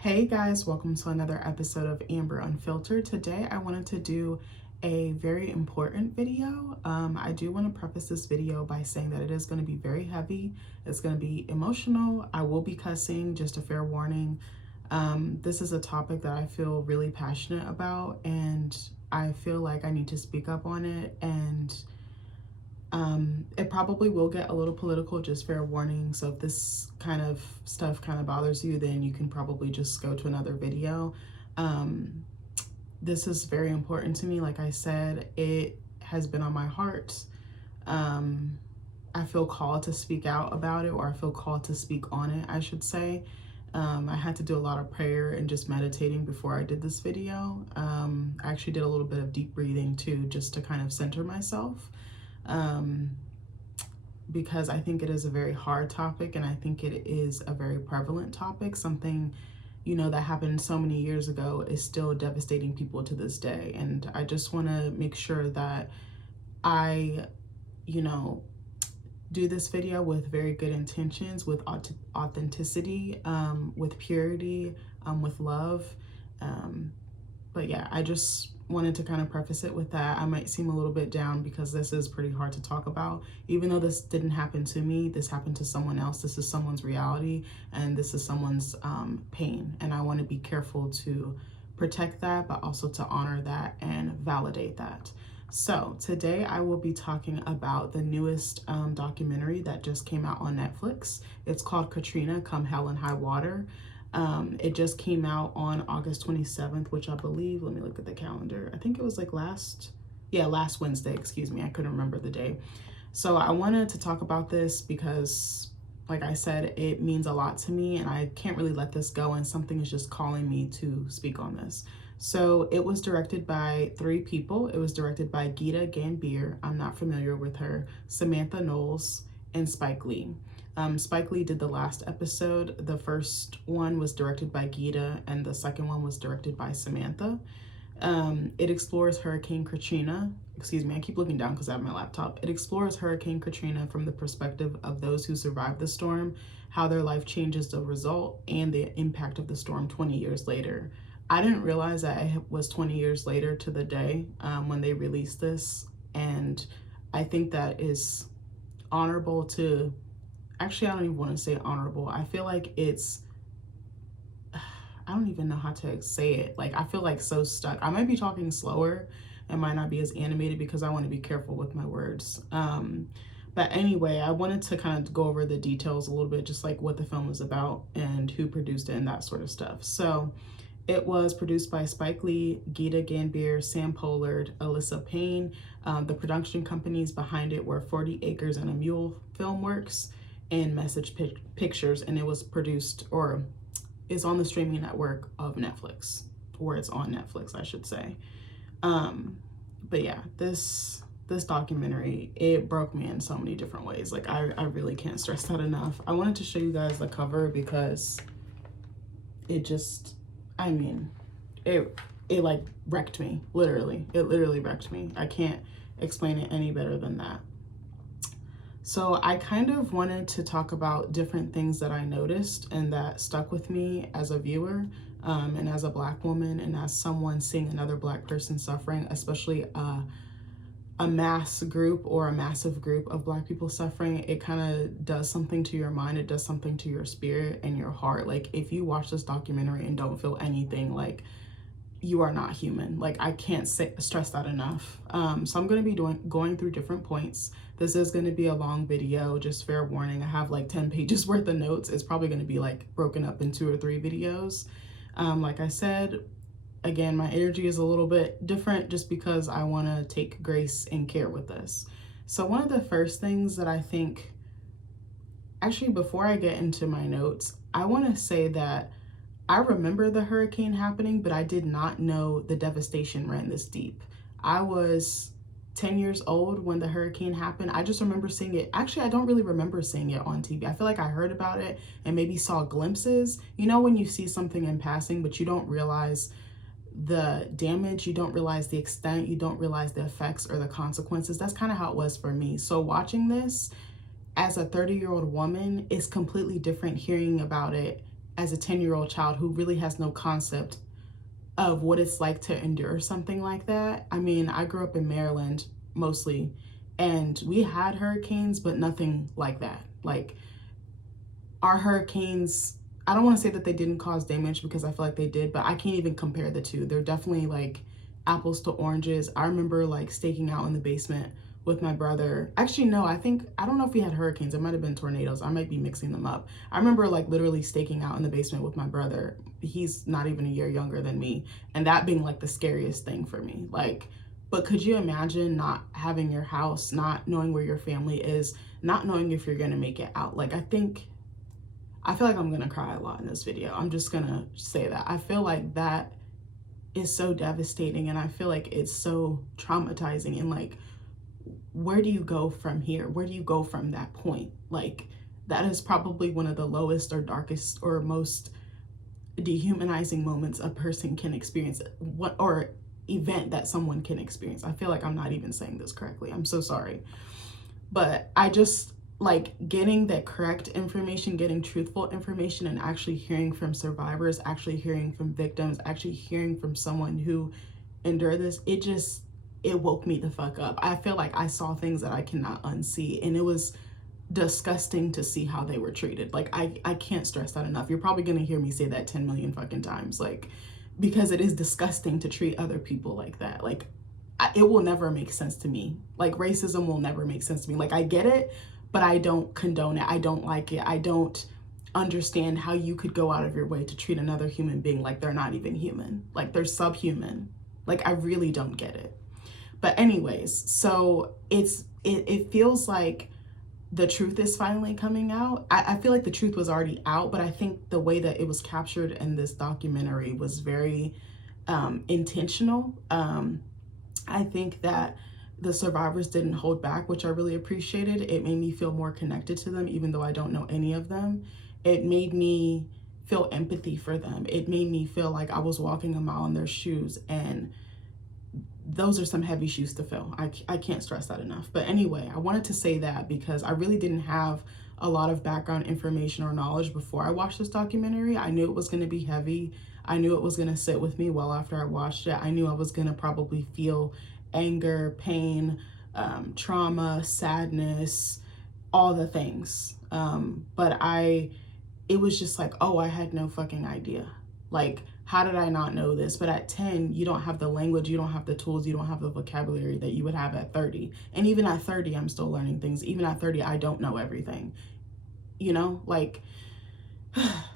Hey guys, welcome to another episode of Amber Unfiltered. Today I wanted to do a very important video. I do want to preface this video by saying that it is going to be very heavy. It's going to be emotional. I will be cussing, just a fair warning. This is a topic that I feel really passionate about, and I feel like I need to speak up on it, and it probably will get a little political, just fair warning. So if this kind of stuff kind of bothers you, then you can probably just go to another video. This is very important to me. Like I said, it has been on my heart. I feel called to speak out about it, or I feel called to speak on it, I should say. I had to do a lot of prayer and just meditating before I did this video. I actually did a little bit of deep breathing too, just to kind of center myself. Because I think it is a very hard topic, and I think it is a very prevalent topic. Something, that happened so many years ago is still devastating people to this day. And I just want to make sure that I, do this video with very good intentions, with authenticity, with purity, with love. But yeah, I just wanted to kind of preface it with that. I might seem a little bit down because this is pretty hard to talk about. Even though this didn't happen to me, this happened to someone else. This is someone's reality, and this is someone's pain. And I want to be careful to protect that, but also to honor that and validate that. So today I will be talking about the newest documentary that just came out on Netflix. It's called Katrina, Come Hell and High Water. It just came out on August 27th, which I believe, let me look at the calendar. I think it was like last Wednesday, excuse me. I couldn't remember the day. So I wanted to talk about this because, like I said, it means a lot to me, and I can't really let this go, and something is just calling me to speak on this. So it was directed by 3 people. It was directed by Gita Gambier. I'm not familiar with her. Samantha Knowles and Spike Lee. Spike Lee did the last episode. The first one was directed by Gita, and the second one was directed by Samantha. It explores Hurricane Katrina. Excuse me, I keep looking down because I have my laptop. It explores Hurricane Katrina from the perspective of those who survived the storm, how their life changes the result, and the impact of the storm 20 years later. I didn't realize that it was 20 years later to the day when they released this, and I think that is honorable to... Actually, I don't even want to say honorable. I feel like I don't even know how to say it. Like, I feel like so stuck. I might be talking slower and might not be as animated because I want to be careful with my words. But anyway, I wanted to kind of go over the details a little bit, just like what the film was about and who produced it and that sort of stuff. So it was produced by Spike Lee, Gita Gambier, Sam Pollard, Alyssa Payne. The production companies behind it were 40 Acres and a Mule Filmworks and Message Pictures, and it was produced, or is on the streaming network of Netflix, or it's on Netflix, I should say. But yeah, this documentary, it broke me in so many different ways. Like, I really can't stress that enough. I wanted to show you guys the cover because it just, it like wrecked me, literally. It literally wrecked me. I can't explain it any better than that. So I kind of wanted to talk about different things that I noticed and that stuck with me as a viewer, and as a Black woman, and as someone seeing another Black person suffering, especially a mass group or a massive group of Black people suffering. It kind of does something to your mind. It does something to your spirit and your heart. Like, if you watch this documentary and don't feel anything, like, you are not human. Like, I can't stress that enough. So I'm going to be going through different points. This is going to be a long video, just fair warning. I have like 10 pages worth of notes. It's probably going to be like broken up in 2 or 3 videos. Like I said, again, my energy is a little bit different just because I want to take grace and care with this. So one of the first things that I think, actually, before I get into my notes, I want to say that I remember the hurricane happening, but I did not know the devastation ran this deep. I was 10 years old when the hurricane happened. I just remember seeing it. Actually, I don't really remember seeing it on TV. I feel like I heard about it and maybe saw glimpses. You know, when you see something in passing, but you don't realize the damage, you don't realize the extent, you don't realize the effects or the consequences. That's kind of how it was for me. So watching this as a 30-year-old woman is completely different hearing about it as a 10-year-old child who really has no concept of what it's like to endure something like that. I mean, I grew up in Maryland mostly, and we had hurricanes, but nothing like that. Like, our hurricanes, I don't want to say that they didn't cause damage because I feel like they did, but I can't even compare the two. They're definitely like apples to oranges. I remember like staking out in the basement with my brother. Actually, no, I don't know if we had hurricanes. It might have been tornadoes. I might be mixing them up. I remember like literally staking out in the basement with my brother. He's not even a year younger than me. And that being like the scariest thing for me. Like, but could you imagine not having your house, not knowing where your family is, not knowing if you're going to make it out? Like, I feel like I'm gonna cry a lot in this video. I'm just gonna say that. I feel like that is so devastating, and I feel like it's so traumatizing. And like, where do you go from here? Where do you go from that point? Like, that is probably one of the lowest or darkest or most dehumanizing moments a person can experience, what or event that someone can experience. I feel like I'm not even saying this correctly. I'm so sorry. But I just like getting the correct information, getting truthful information, and actually hearing from survivors, actually hearing from victims, actually hearing from someone who endured this. It woke me the fuck up. I feel like I saw things that I cannot unsee, and it was disgusting to see how they were treated. Like, I can't stress that enough. You're probably gonna hear me say that 10 million fucking times, like, because it is disgusting to treat other people like that. Like, it will never make sense to me. Like, racism will never make sense to me. Like, I get it, but I don't condone it. I don't like it. I don't understand how you could go out of your way to treat another human being like they're not even human, like they're subhuman. Like, I really don't get it. But anyways, so it feels like the truth is finally coming out. I feel like the truth was already out, but I think the way that it was captured in this documentary was very intentional. I think that the survivors didn't hold back, which I really appreciated. It made me feel more connected to them, even though I don't know any of them. It made me feel empathy for them. It made me feel like I was walking a mile in their shoes, and those are some heavy shoes to fill. I can't stress that enough. But anyway, I wanted to say that because I really didn't have a lot of background information or knowledge before I watched this documentary. I knew it was going to be heavy. I knew it was going to sit with me well after I watched it. I knew I was going to probably feel anger, pain, trauma, sadness, all the things. But it was just like, oh, I had no fucking idea. Like, how did I not know this? But at 10, you don't have the language, you don't have the tools, you don't have the vocabulary that you would have at 30. And even at 30, I'm still learning things. Even at 30, I don't know everything. You know, like,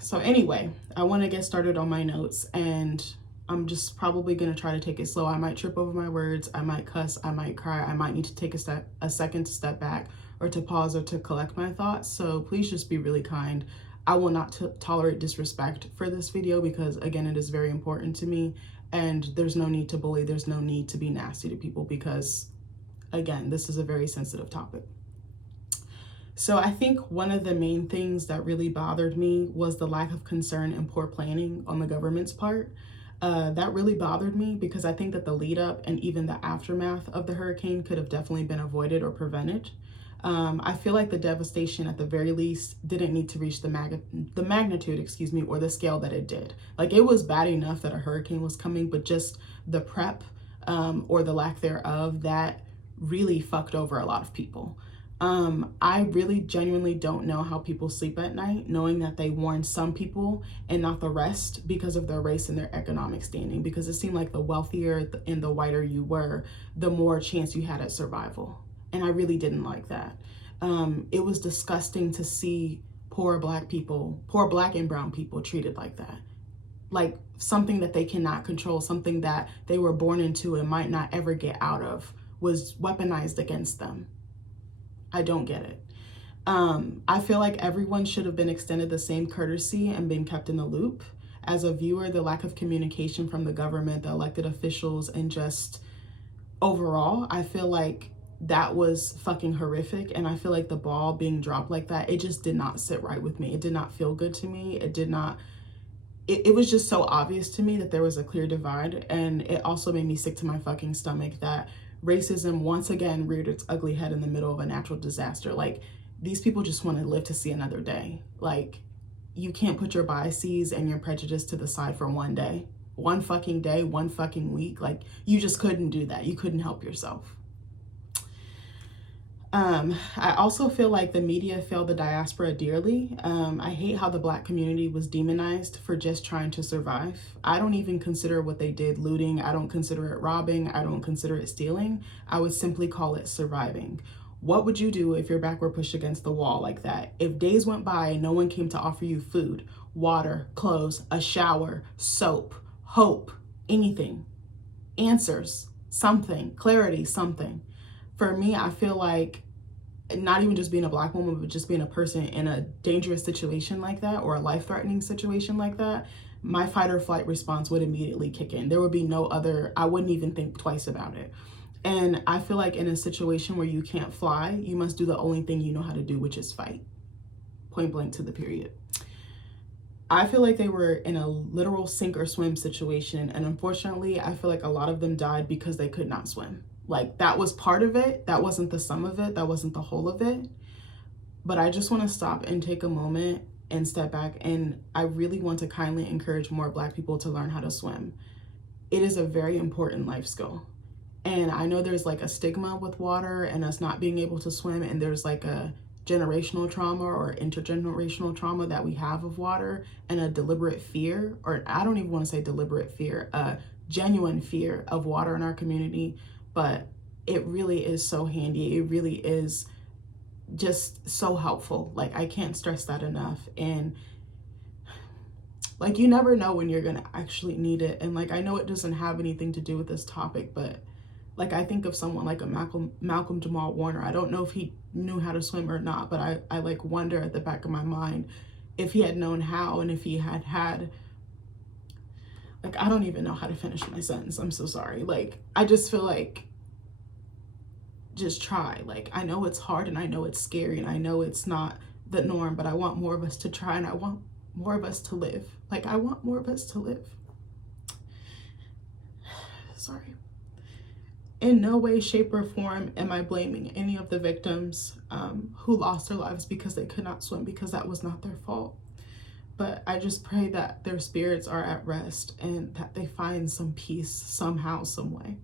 so anyway, I want to get started on my notes, and I'm just probably going to try to take it slow. I might trip over my words, I might cuss, I might cry, I might need to take a second to step back or to pause or to collect my thoughts. So please just be really kind. I will not tolerate disrespect for this video because, again, it is very important to me, and there's no need to bully, there's no need to be nasty to people because, again, this is a very sensitive topic. So I think one of the main things that really bothered me was the lack of concern and poor planning on the government's part. That really bothered me because I think that the lead up and even the aftermath of the hurricane could have definitely been avoided or prevented. I feel like the devastation at the very least didn't need to reach the magnitude, or the scale that it did. Like, it was bad enough that a hurricane was coming, but just the prep or the lack thereof, that really fucked over a lot of people. I really genuinely don't know how people sleep at night knowing that they warned some people and not the rest because of their race and their economic standing, because it seemed like the wealthier and the whiter you were, the more chance you had at survival. And I really didn't like that. It was disgusting to see poor Black and brown people treated like that. Like something that they cannot control, something that they were born into and might not ever get out of, was weaponized against them. I don't get it. I feel like everyone should have been extended the same courtesy and been kept in the loop. As a viewer, the lack of communication from the government, the elected officials, and just overall, I feel like that was fucking horrific. And I feel like the ball being dropped like that, it just did not sit right with me. It did not feel good to me. It was just so obvious to me that there was a clear divide. And it also made me sick to my fucking stomach that racism once again reared its ugly head in the middle of a natural disaster. Like, these people just want to live to see another day. Like, you can't put your biases and your prejudice to the side for one day, one fucking week. Like, you just couldn't do that. You couldn't help yourself. I also feel like the media failed the diaspora dearly. I hate how the Black community was demonized for just trying to survive. I don't even consider what they did looting. I don't consider it robbing. I don't consider it stealing. I would simply call it surviving. What would you do if your back were pushed against the wall like that? If days went by and no one came to offer you food, water, clothes, a shower, soap, hope, anything, answers, something, clarity, something. For me, I feel like not even just being a Black woman, but just being a person in a dangerous situation like that, or a life-threatening situation like that, my fight or flight response would immediately kick in. There would be no other, I wouldn't even think twice about it. And I feel like in a situation where you can't fly, you must do the only thing you know how to do, which is fight. Point blank to the period. I feel like they were in a literal sink or swim situation. And unfortunately, I feel like a lot of them died because they could not swim. Like, that was part of it. That wasn't the sum of it. That wasn't the whole of it. But I just want to stop and take a moment and step back. And I really want to kindly encourage more Black people to learn how to swim. It is a very important life skill. And I know there's like a stigma with water and us not being able to swim. And there's like a generational trauma or intergenerational trauma that we have of water, and a deliberate fear, or I don't even want to say deliberate fear, a genuine fear of water in our community. But it really is so handy. It really is just so helpful. Like, I can't stress that enough. And like, you never know when you're gonna actually need it. And like, I know it doesn't have anything to do with this topic, but like, I think of someone like a Malcolm Jamal Warner. I don't know if he knew how to swim or not, but I like wonder at the back of my mind if he had known how, and if he had like, I don't even know how to finish my sentence. I'm so sorry. Like, I just feel like, just try. Like, I know it's hard, and I know it's scary, and I know it's not the norm, but I want more of us to try, and I want more of us to live. Like, I want more of us to live. Sorry. In no way, shape, or form am I blaming any of the victims who lost their lives because they could not swim, because that was not their fault. But I just pray that their spirits are at rest and that they find some peace somehow, some way.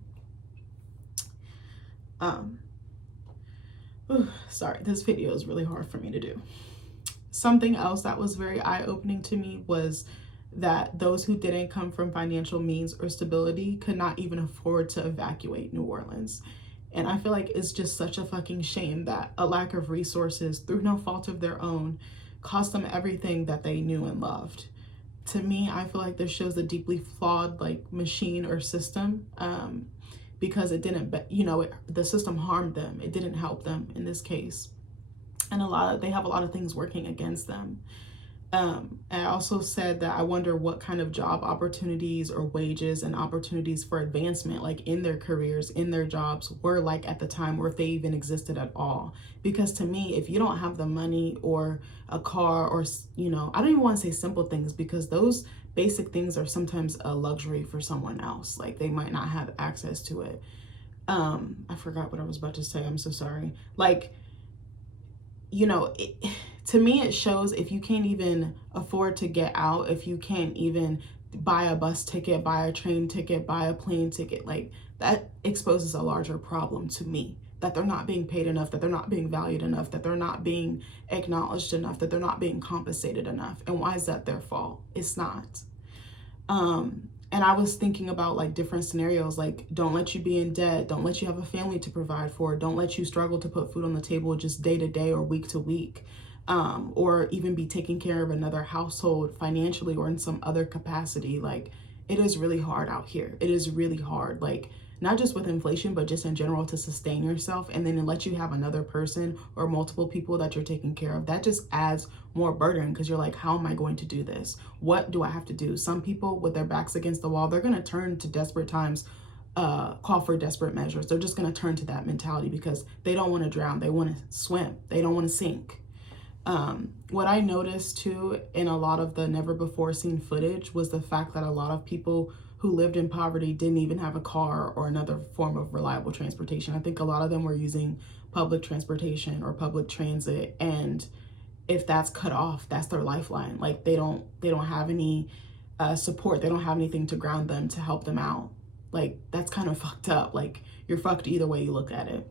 Sorry, this video is really hard for me to do. Something else that was very eye-opening to me was that those who didn't come from financial means or stability could not even afford to evacuate New Orleans. And I feel like it's just such a fucking shame that a lack of resources, through no fault of their own, cost them everything that they knew and loved. To me, I feel like this shows a deeply flawed like machine or system, because it didn't, the system harmed them. It didn't help them in this case. And they have a lot of things working against them. I also said that I wonder what kind of job opportunities or wages and opportunities for advancement, like in their careers, in their jobs, were like at the time, or if they even existed at all. Because to me, if you don't have the money or a car, or, I don't even want to say simple things, because those basic things are sometimes a luxury for someone else. Like, they might not have access to it. I forgot what I was about to say. I'm so sorry. Like, to me, it shows if you can't even afford to get out, if you can't even buy a bus ticket, buy a train ticket, buy a plane ticket, like, that exposes a larger problem to me, that they're not being paid enough, that they're not being valued enough, that they're not being acknowledged enough, that they're not being compensated enough. And why is that their fault? It's not. And I was thinking about like different scenarios, like, don't let you be in debt, don't let you have a family to provide for, don't let you struggle to put food on the table just day to day or week to week, or even be taking care of another household financially or in some other capacity. Like, it is really hard out here. It is really hard, like, not just with inflation, but just in general, to sustain yourself. And then to let you have another person or multiple people that you're taking care of, that just adds more burden, because you're like, how am I going to do this? What do I have to do? Some people with their backs against the wall, they're going to turn to desperate times, call for desperate measures. They're just going to turn to that mentality because they don't want to drown. They want to swim. They don't want to sink. What I noticed too in a lot of the never before seen footage was the fact that a lot of people who lived in poverty didn't even have a car or another form of reliable transportation. I think a lot of them were using public transportation or public transit, and if that's cut off, that's their lifeline. Like they don't have any support. They don't have anything to ground them to help them out. Like that's kind of fucked up. Like you're fucked either way you look at it.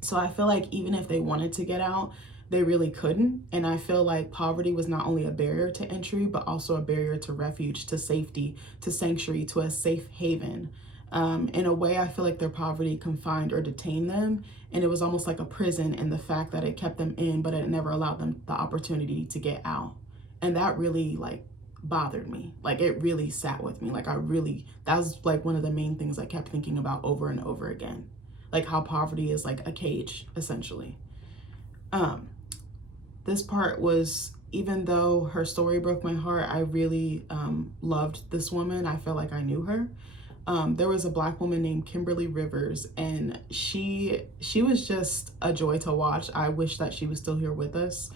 So I feel like even if they wanted to get out, they really couldn't. And I feel like poverty was not only a barrier to entry, but also a barrier to refuge, to safety, to sanctuary, to a safe haven. In a way, I feel like their poverty confined or detained them. And it was almost like a prison in the fact that it kept them in, but it never allowed them the opportunity to get out. And that really like bothered me. Like it really sat with me. Like that was like one of the main things I kept thinking about over and over again. Like how poverty is like a cage, essentially. This part was, even though her story broke my heart, I really loved this woman. I felt like I knew her. There was a Black woman named Kimberly Rivers, and she was just a joy to watch. I wish that she was still here with us.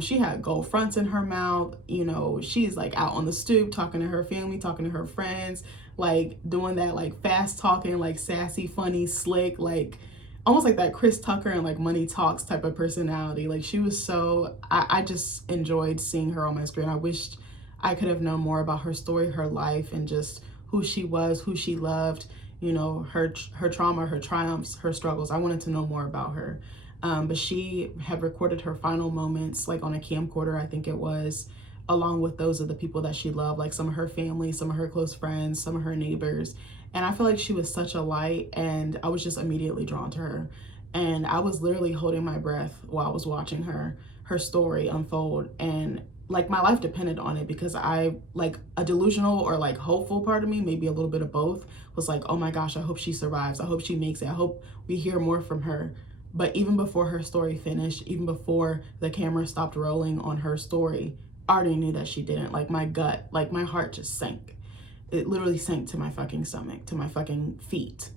She had gold fronts in her mouth. You know, she's like out on the stoop talking to her family, talking to her friends, like doing that like fast talking, like sassy, funny, slick, like almost like that Chris Tucker and like Money Talks type of personality. Like she was so, I just enjoyed seeing her on my screen. I wished I could have known more about her story, her life, and just who she was, who she loved, you know, her trauma, her triumphs, her struggles. I wanted to know more about her. But she had recorded her final moments like on a camcorder, I think it was, along with those of the people that she loved, like some of her family, some of her close friends, some of her neighbors. And I feel like she was such a light, and I was just immediately drawn to her. And I was literally holding my breath while I was watching her story unfold. And like my life depended on it, because I, like, a delusional or like hopeful part of me, maybe a little bit of both, was like, oh my gosh, I hope she survives. I hope she makes it. I hope we hear more from her. But even before her story finished, even before the camera stopped rolling on her story, I already knew that she didn't. Like my gut, like my heart just sank. It literally sank to my fucking stomach, to my fucking feet.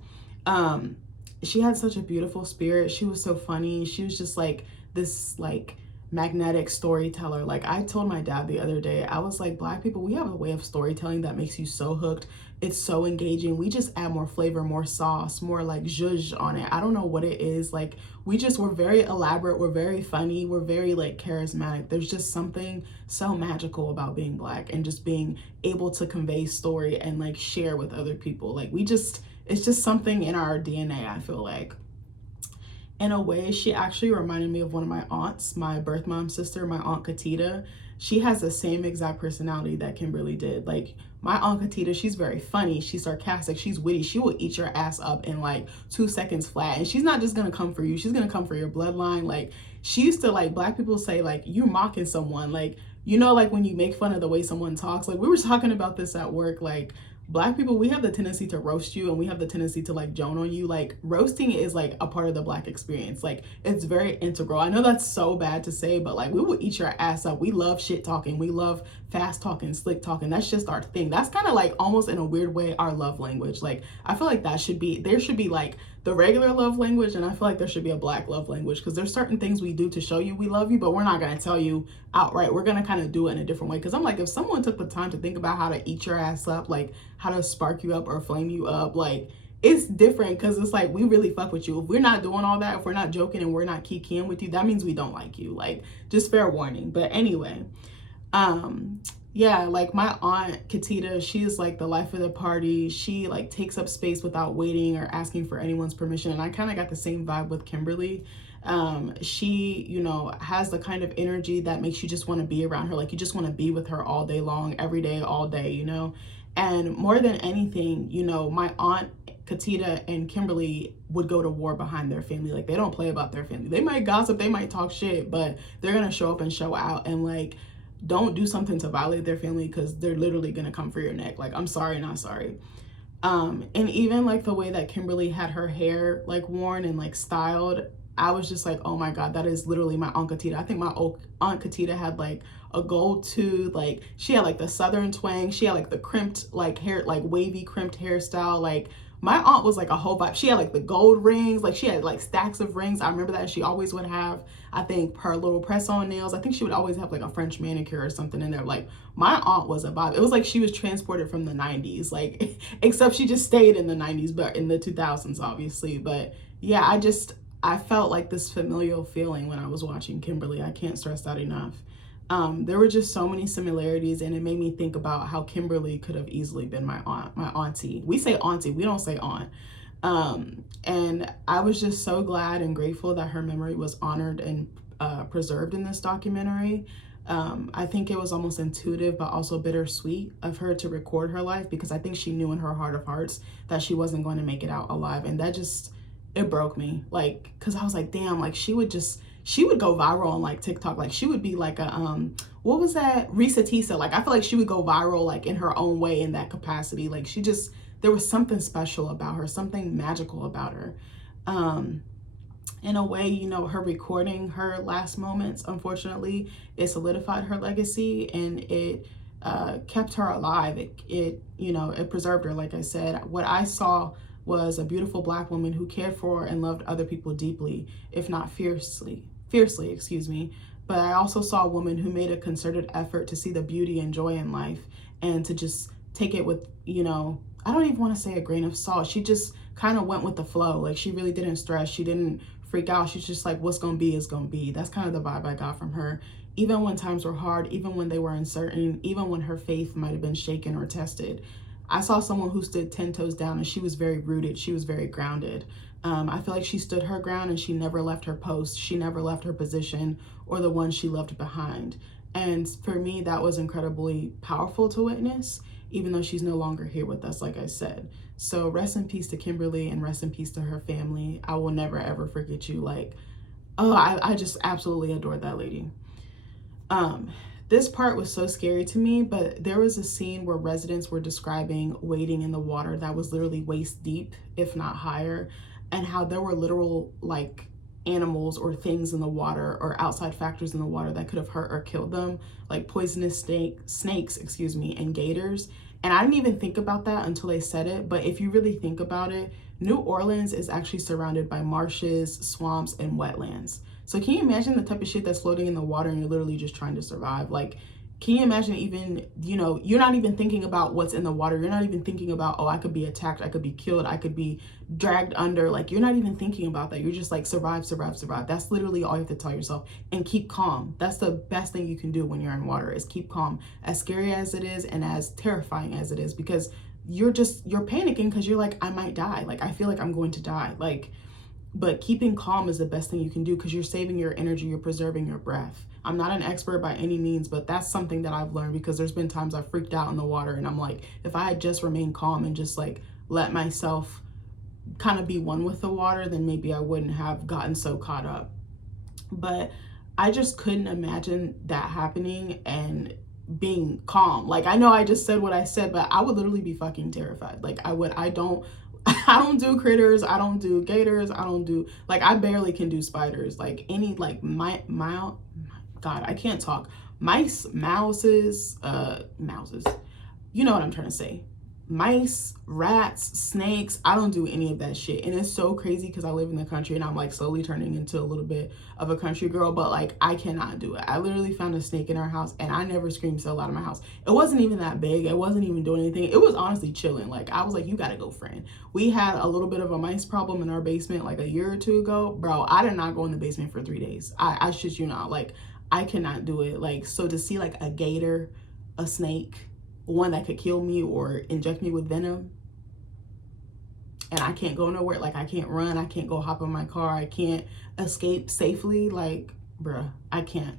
She had such a beautiful spirit. She was so funny. She was just like this like magnetic storyteller. Like I told my dad the other day, I was like, Black people, we have a way of storytelling that makes you so hooked. It's so engaging. We just add more flavor, more sauce, more like zhuzh on it. I don't know what it is. Like we're very elaborate. We're very funny. We're very like charismatic. There's just something so magical about being Black and just being able to convey story and like share with other people. Like it's just something in our DNA, I feel like. In a way, she actually reminded me of one of my aunts, my birth mom's sister, my Aunt Katrina. She has the same exact personality that Kimberly did. Like my Aunt Katrina, she's very funny, she's sarcastic, she's witty. She will eat your ass up in like 2 seconds flat. And she's not just gonna come for you, she's gonna come for your bloodline. Like she used to, like, Black people say like, you mocking someone. Like, you know, like when you make fun of the way someone talks. Like we were talking about this at work, like Black people, we have the tendency to roast you, and we have the tendency to like joan on you. Like roasting is like a part of the Black experience. Like it's very integral. I know that's so bad to say, but like we will eat your ass up. We love shit talking. We love fast talking, slick talking. That's just our thing. That's kind of like almost in a weird way our love language. Like I feel like there should be like the regular love language, and I feel like there should be a Black love language, because there's certain things we do to show you we love you, but we're not going to tell you outright. We're going to kind of do it in a different way. Because I'm like, if someone took the time to think about how to eat your ass up, like how to spark you up or flame you up, like it's different, because it's like we really fuck with you. If we're not doing all that, if we're not joking and we're not kikiing with you, that means we don't like you. Like just fair warning. But anyway, yeah, like my Aunt Katrina, she is like the life of the party. She like takes up space without waiting or asking for anyone's permission. And I kind of got the same vibe with Kimberly. She, you know, has the kind of energy that makes you just want to be around her. Like you just want to be with her all day long, every day, all day, you know. And more than anything, you know, my Aunt Katrina and Kimberly would go to war behind their family. Like they don't play about their family. They might gossip, they might talk shit, but they're gonna show up and show out, and like don't do something to violate their family, because they're literally gonna come for your neck. Like I'm sorry, not sorry. And even like the way that Kimberly had her hair like worn and like styled, I was just like, oh my God, that is literally my Aunt Katrina. I think my Aunt Katrina had like a gold tooth. Like she had like the Southern twang. She had like the crimped like hair, like wavy crimped hairstyle. Like my aunt was like a whole vibe. She had like the gold rings. Like she had like stacks of rings. I remember that. She always would have, I think, her little press-on nails. I think she would always have like a French manicure or something in there. Like my aunt was a vibe. It was like she was transported from the 90s. Like except she just stayed in the 90s, but in the 2000s obviously. But yeah, I felt like this familial feeling when I was watching Kimberly. I can't stress that enough. There were just so many similarities, and it made me think about how Kimberly could have easily been my aunt, my auntie. We say auntie, we don't say aunt. And I was just so glad and grateful that her memory was honored and preserved in this documentary. I think it was almost intuitive, but also bittersweet of her to record her life, because I think she knew in her heart of hearts that she wasn't going to make it out alive. And that just, it broke me. Like, cause I was like, damn, like she would go viral on like TikTok. Like she would be like a, what was that? Risa Tisa. Like, I feel like she would go viral like in her own way in that capacity. Like she just, there was something special about her, something magical about her. In a way, you know, her recording her last moments, unfortunately, it solidified her legacy, and it kept her alive. It you know, it preserved her. Like I said, what I saw was a beautiful Black woman who cared for and loved other people deeply, if not fiercely, excuse me. But I also saw a woman who made a concerted effort to see the beauty and joy in life, and to just take it with, you know, I don't even want to say a grain of salt. She just kind of went with the flow. Like she really didn't stress. She didn't freak out. She's just like, what's gonna be is gonna be. That's kind of the vibe I got from her. Even when times were hard, even when they were uncertain, even when her faith might have been shaken or tested, I saw someone who stood 10 toes down, and she was very rooted. She was very grounded. I feel like she stood her ground, and she never left her post. She never left her position or the one she left behind. And for me, that was incredibly powerful to witness, even though she's no longer here with us, like I said. So rest in peace to Kimberly, and rest in peace to her family. I will never, ever forget you. Like, oh, I just absolutely adored that lady. This part was so scary to me, but there was a scene where residents were describing wading in the water that was literally waist deep, if not higher, and how there were literal like animals or things in the water or outside factors in the water that could have hurt or killed them, like poisonous snakes, excuse me, and gators. And I didn't even think about that until they said it, but if you really think about it, New Orleans is actually surrounded by marshes, swamps, and wetlands. So can you imagine the type of shit that's floating in the water and you're literally just trying to survive? Like, can you imagine even, you know, you're not even thinking about what's in the water. You're not even thinking about, oh, I could be attacked, I could be killed, I could be dragged under. Like, you're not even thinking about that. You're just like, survive, survive, survive. That's literally all you have to tell yourself. And keep calm. That's the best thing you can do when you're in water, is keep calm. As scary as it is and as terrifying as it is, because you're panicking because you're like, I might die. Like, I feel like I'm going to die. Like, but keeping calm is the best thing you can do, because you're saving your energy, you're preserving your breath. I'm not an expert by any means, but that's something that I've learned, because there's been times I've freaked out in the water and I'm like, if I had just remained calm and just like let myself kind of be one with the water, then maybe I wouldn't have gotten so caught up. But I just couldn't imagine that happening and being calm. Like, I know I just said what I said, but I would literally be fucking terrified. Like, I don't do critters, I don't do gators, I don't do, like, I barely can do spiders. Like, any, like, God, I can't talk. Mice, mouses, you know what I'm trying to say. Mice, rats, snakes, I don't do any of that shit. And it's so crazy because I live in the country and I'm like slowly turning into a little bit of a country girl, but like, I cannot do it. I literally found a snake in our house and I never screamed so loud in my house. It wasn't even that big. It wasn't even doing anything. It was honestly chilling. Like, I was like, you gotta go, friend. We had a little bit of a mice problem in our basement like a year or two ago. Bro, I did not go in the basement for 3 days. I shit you not. Like, I cannot do it. Like, so to see like a gator, a snake, one that could kill me or inject me with venom, and I can't go nowhere, like I can't run, I can't go hop in my car, I can't escape safely, like, bruh, I can't.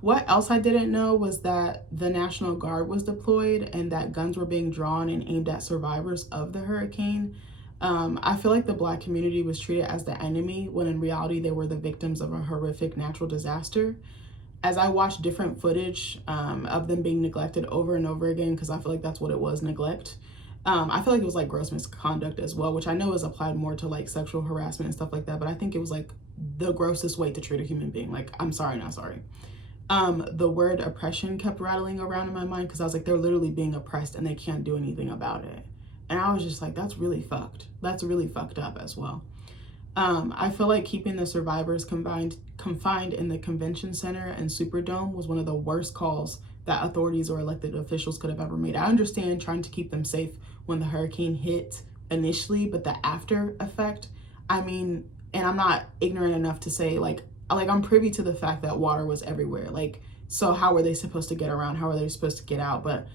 What else I didn't know was that the National Guard was deployed and that guns were being drawn and aimed at survivors of the hurricane. I feel like the Black community was treated as the enemy, when in reality they were the victims of a horrific natural disaster. As I watched different footage of them being neglected over and over again, because I feel like that's what it was, neglect. I feel like it was like gross misconduct as well, which I know is applied more to like sexual harassment and stuff like that, but I think it was like the grossest way to treat a human being. Like, I'm sorry, not sorry. The word oppression kept rattling around in my mind, because I was like, they're literally being oppressed and they can't do anything about it. And I was just like, that's really fucked. That's really fucked up as well. I feel like keeping the survivors confined in the convention center and Superdome was one of the worst calls that authorities or elected officials could have ever made. I understand trying to keep them safe when the hurricane hit initially, but the after effect, I mean, and I'm not ignorant enough to say like I'm privy to the fact that water was everywhere. Like, so how were they supposed to get around? How are they supposed to get out? But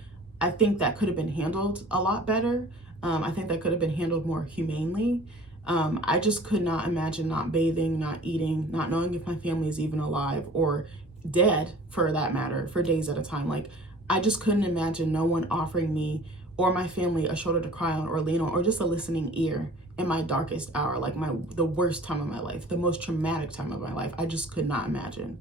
I think that could have been handled a lot better. I think that could have been handled more humanely. I just could not imagine not bathing, not eating, not knowing if my family is even alive or dead for that matter, for days at a time. Like, I just couldn't imagine no one offering me or my family a shoulder to cry on or lean on or just a listening ear in my darkest hour, like the worst time of my life, the most traumatic time of my life. I just could not imagine.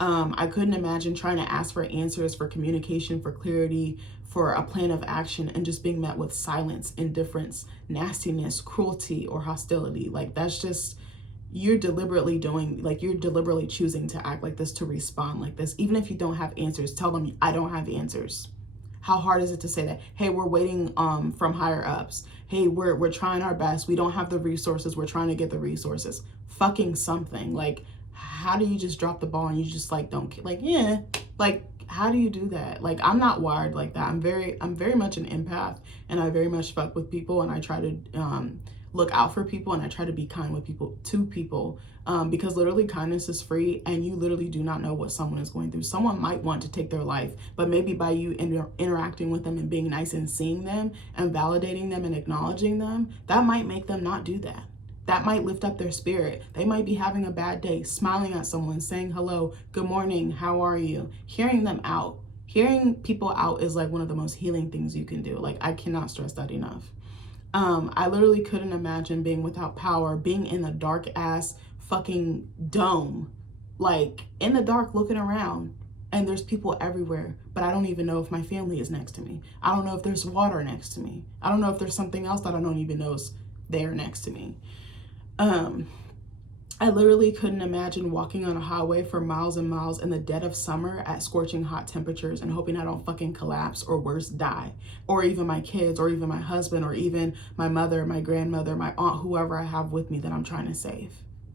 I couldn't imagine trying to ask for answers, for communication, for clarity, for a plan of action, and just being met with silence, indifference, nastiness, cruelty, or hostility. Like, that's just, you're deliberately choosing to act like this, to respond like this. Even if you don't have answers, tell them, I don't have answers. How hard is it to say that? Hey, we're waiting from higher ups. Hey, we're trying our best. We don't have the resources. We're trying to get the resources. Fucking something. Like, how do you just drop the ball and you just like don't like, yeah, like, how do you do that? Like, I'm not wired like that. I'm very much an empath, and I very much fuck with people, and I try to look out for people, and I try to be kind with people, to people, because literally kindness is free, and you literally do not know what someone is going through. Someone might want to take their life, but maybe by you interacting with them and being nice and seeing them and validating them and acknowledging them, that might make them not do that. That might lift up their spirit. They might be having a bad day, smiling at someone, saying hello, good morning, how are you? Hearing them out. Hearing people out is like one of the most healing things you can do. Like, I cannot stress that enough. I literally couldn't imagine being without power, being in the dark ass fucking dome, like in the dark looking around, and there's people everywhere, but I don't even know if my family is next to me. I don't know if there's water next to me. I don't know if there's something else that I don't even know is there next to me. I literally couldn't imagine walking on a highway for miles and miles in the dead of summer at scorching hot temperatures and hoping I don't fucking collapse or worse, die. Or even my kids, or even my husband, or even my mother, my grandmother, my aunt, whoever I have with me that I'm trying to save.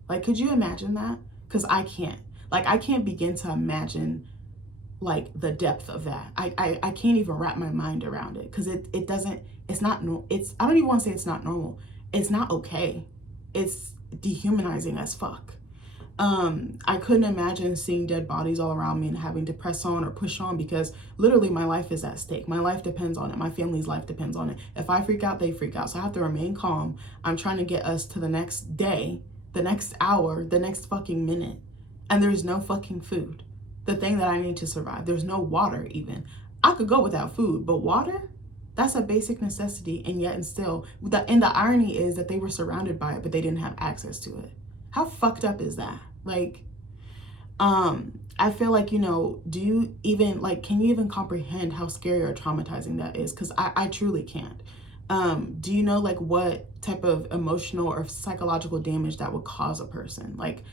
Like, could you imagine that? Because I can't. Like, I can't begin to imagine like the depth of that. I can't even wrap my mind around it, because it doesn't, it's not, I don't even want to say it's not normal. It's not okay. It's dehumanizing as fuck. I couldn't imagine seeing dead bodies all around me and having to press on or push on, because literally my life is at stake. My life depends on it. My family's life depends on it. If I freak out, they freak out. So I have to remain calm. I'm trying to get us to the next day, the next hour, the next fucking minute. And there's no fucking food. The thing that I need to survive. There's no water even. I could go without food, but water? That's a basic necessity, and yet and still, and the irony is that they were surrounded by it, but they didn't have access to it. How fucked up is that? Like, I feel like, you know, do you even, like, can you even comprehend how scary or traumatizing that is? Because I truly can't. Do you know, like, what type of emotional or psychological damage that would cause a person? Like,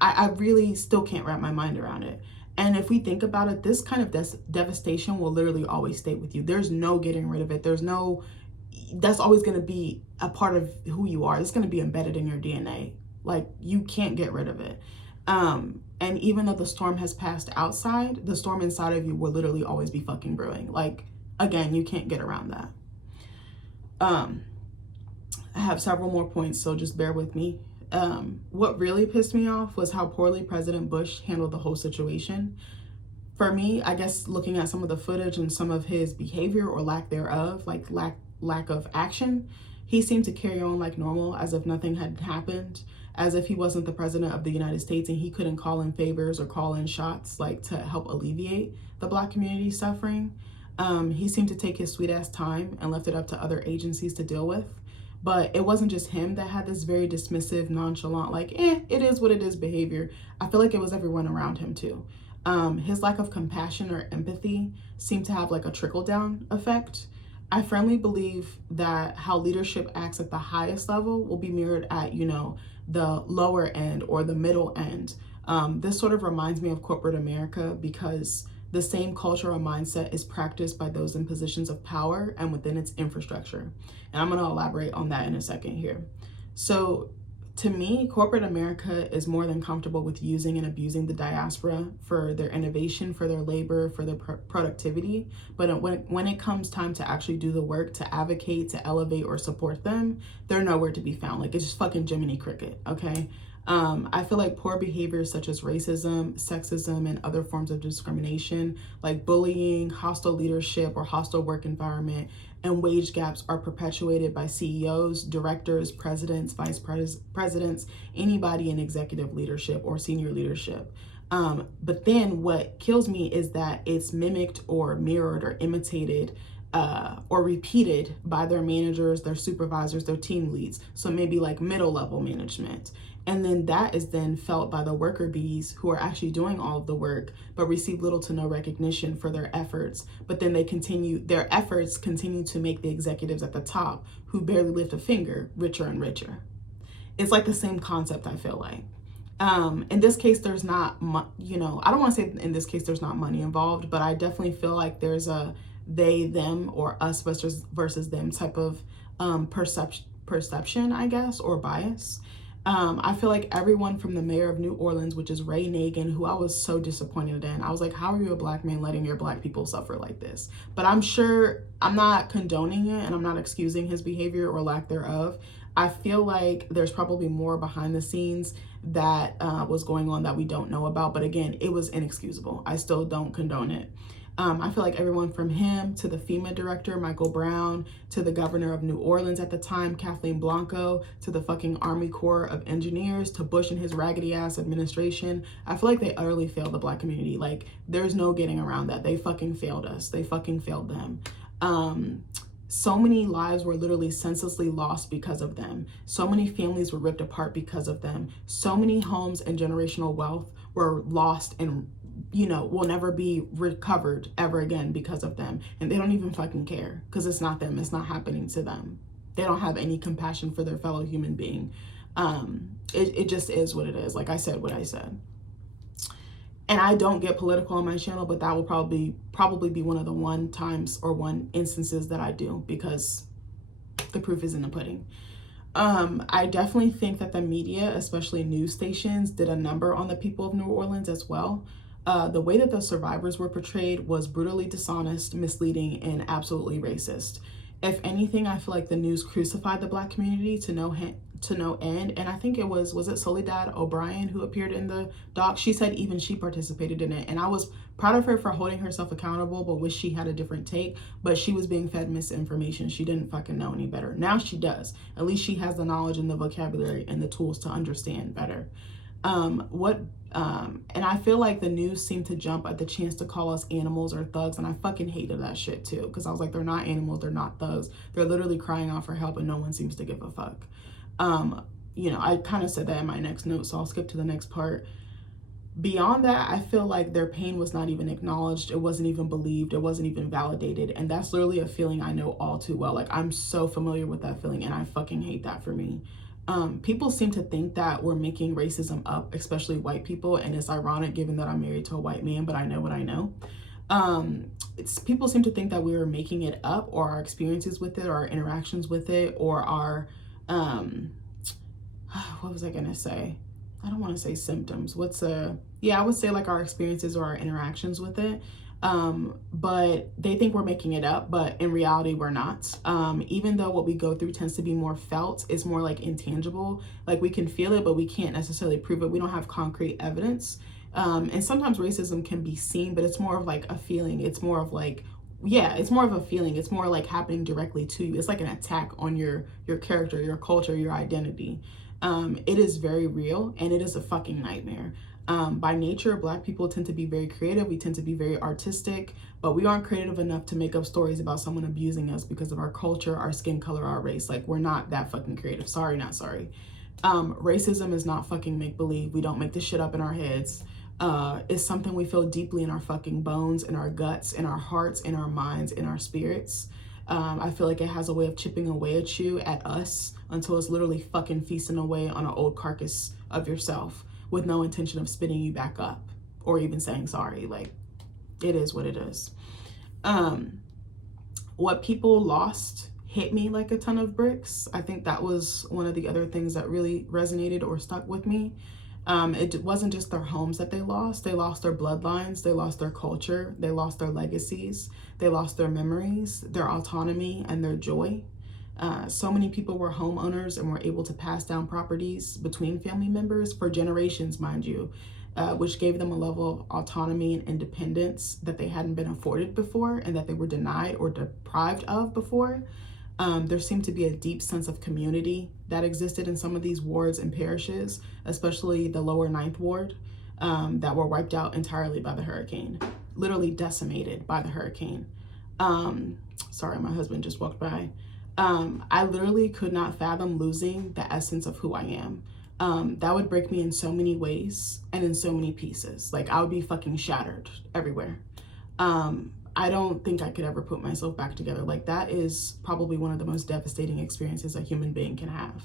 I really still can't wrap my mind around it. And if we think about it, this kind of devastation will literally always stay with you. There's no getting rid of it. That's always going to be a part of who you are. It's going to be embedded in your DNA. Like, you can't get rid of it. And even though the storm has passed outside, the storm inside of you will literally always be fucking brewing. Like, again, you can't get around that. I have several more points, so just bear with me. What really pissed me off was how poorly President Bush handled the whole situation. For me, I guess looking at some of the footage and some of his behavior or lack thereof, like lack of action, he seemed to carry on like normal, as if nothing had happened, as if he wasn't the president of the United States and he couldn't call in favors or call in shots like to help alleviate the Black community's suffering. He seemed to take his sweet ass time and left it up to other agencies to deal with. But it wasn't just him that had this very dismissive, nonchalant, like, it is what it is behavior. I feel like it was everyone around him too. His lack of compassion or empathy seemed to have like a trickle-down effect. I firmly believe that how leadership acts at the highest level will be mirrored at, you know, the lower end or the middle end. This sort of reminds me of corporate America, because the same culture or mindset is practiced by those in positions of power and within its infrastructure. And I'm going to elaborate on that in a second here. So To me, corporate America is more than comfortable with using and abusing the diaspora for their innovation, for their labor, for their productivity. But when it comes time to actually do the work, to advocate, to elevate, or support them, they're nowhere to be found. Like, it's just fucking Jiminy Cricket, okay? I feel like poor behaviors such as racism, sexism, and other forms of discrimination, like bullying, hostile leadership, or hostile work environment, and wage gaps are perpetuated by CEOs, directors, presidents, vice presidents, anybody in executive leadership or senior leadership. But then what kills me is that it's mimicked or mirrored or imitated or repeated by their managers, their supervisors, their team leads. So maybe like middle level management. And then that is then felt by the worker bees who are actually doing all of the work, but receive little to no recognition for their efforts. But then their efforts continue to make the executives at the top, who barely lift a finger, richer and richer. It's like the same concept, I feel like. In this case, there's not, I don't want to say in this case there's not money involved, but I definitely feel like there's a they, them, or us versus them type of perception, I guess, or bias. I feel like everyone from the mayor of New Orleans, which is Ray Nagin, who I was so disappointed in. I was like, how are you a black man letting your black people suffer like this? But I'm sure I'm not condoning it and I'm not excusing his behavior or lack thereof. I feel like there's probably more behind the scenes that was going on that we don't know about. But again, it was inexcusable. I still don't condone it. I feel like everyone from him to the FEMA director, Michael Brown, to the governor of New Orleans at the time, Kathleen Blanco, to the fucking Army Corps of Engineers, to Bush and his raggedy ass administration. I feel like they utterly failed the black community. Like, there's no getting around that. They fucking failed us. They fucking failed them. So many lives were literally senselessly lost because of them. So many families were ripped apart because of them. So many homes and generational wealth were lost and will never be recovered ever again because of them. And they don't even fucking care because it's not them. It's not happening to them. They don't have any compassion for their fellow human being. It just is what it is. Like I said, what I said. And I don't get political on my channel, but that will probably be one of the one instances that I do, because the proof is in the pudding. I definitely think that the media, especially news stations, did a number on the people of New Orleans as well. The way that the survivors were portrayed was brutally dishonest, misleading, and absolutely racist. If anything, I feel like the news crucified the black community to no end. And I think it was it Soledad O'Brien who appeared in the doc? She said even she participated in it. And I was proud of her for holding herself accountable, but wish she had a different take. But she was being fed misinformation. She didn't fucking know any better. Now she does. At least she has the knowledge and the vocabulary and the tools to understand better. And I feel like the news seemed to jump at the chance to call us animals or thugs, and I fucking hated that shit too, because I was like, they're not animals, they're not thugs, they're literally crying out for help and no one seems to give a fuck. I kind of said that in my next note, so I'll skip to the next part. Beyond that, I feel like their pain was not even acknowledged, it wasn't even believed, it wasn't even validated, and that's literally a feeling I know all too well. Like, I'm so familiar with that feeling, and I fucking hate that for me. People seem to think that we're making racism up, especially white people, and it's ironic given that I'm married to a white man, but I know what I know. People seem to think that we are making it up, or our experiences with it, or our interactions with it, or our, what was I gonna say? I don't want to say symptoms. I would say like our experiences or our interactions with it. But they think we're making it up, but in reality we're not. Even though what we go through tends to be more felt, it's more like intangible. Like, we can feel it, but we can't necessarily prove it. We don't have concrete evidence. And sometimes racism can be seen, but it's more of like a feeling. It's more of like, it's more of a feeling. It's more like happening directly to you. It's like an attack on your character, your culture, your identity. It is very real, and it is a fucking nightmare. By nature, black people tend to be very creative. We tend to be very artistic, but we aren't creative enough to make up stories about someone abusing us because of our culture, our skin color, our race. Like, we're not that fucking creative. Sorry, not sorry. Racism is not fucking make-believe. We don't make this shit up in our heads. It's something we feel deeply in our fucking bones, in our guts, in our hearts, in our minds, in our spirits. I feel like it has a way of chipping away at you, at us, until it's literally fucking feasting away on an old carcass of yourself, with no intention of spitting you back up or even saying sorry. Like, it is what it is. What people lost hit me like a ton of bricks. I think that was one of the other things that really resonated or stuck with me. It wasn't just their homes that they lost their bloodlines, they lost their culture, they lost their legacies, they lost their memories, their autonomy, and their joy. So many people were homeowners and were able to pass down properties between family members for generations, mind you, which gave them a level of autonomy and independence that they hadn't been afforded before and that they were denied or deprived of before. There seemed to be a deep sense of community that existed in some of these wards and parishes, especially the lower Ninth Ward, that were wiped out entirely by the hurricane, literally decimated by the hurricane. Sorry, my husband just walked by. I literally could not fathom losing the essence of who I am. That would break me in so many ways and in so many pieces. Like, I would be fucking shattered everywhere. I don't think I could ever put myself back together. Like, that is probably one of the most devastating experiences a human being can have.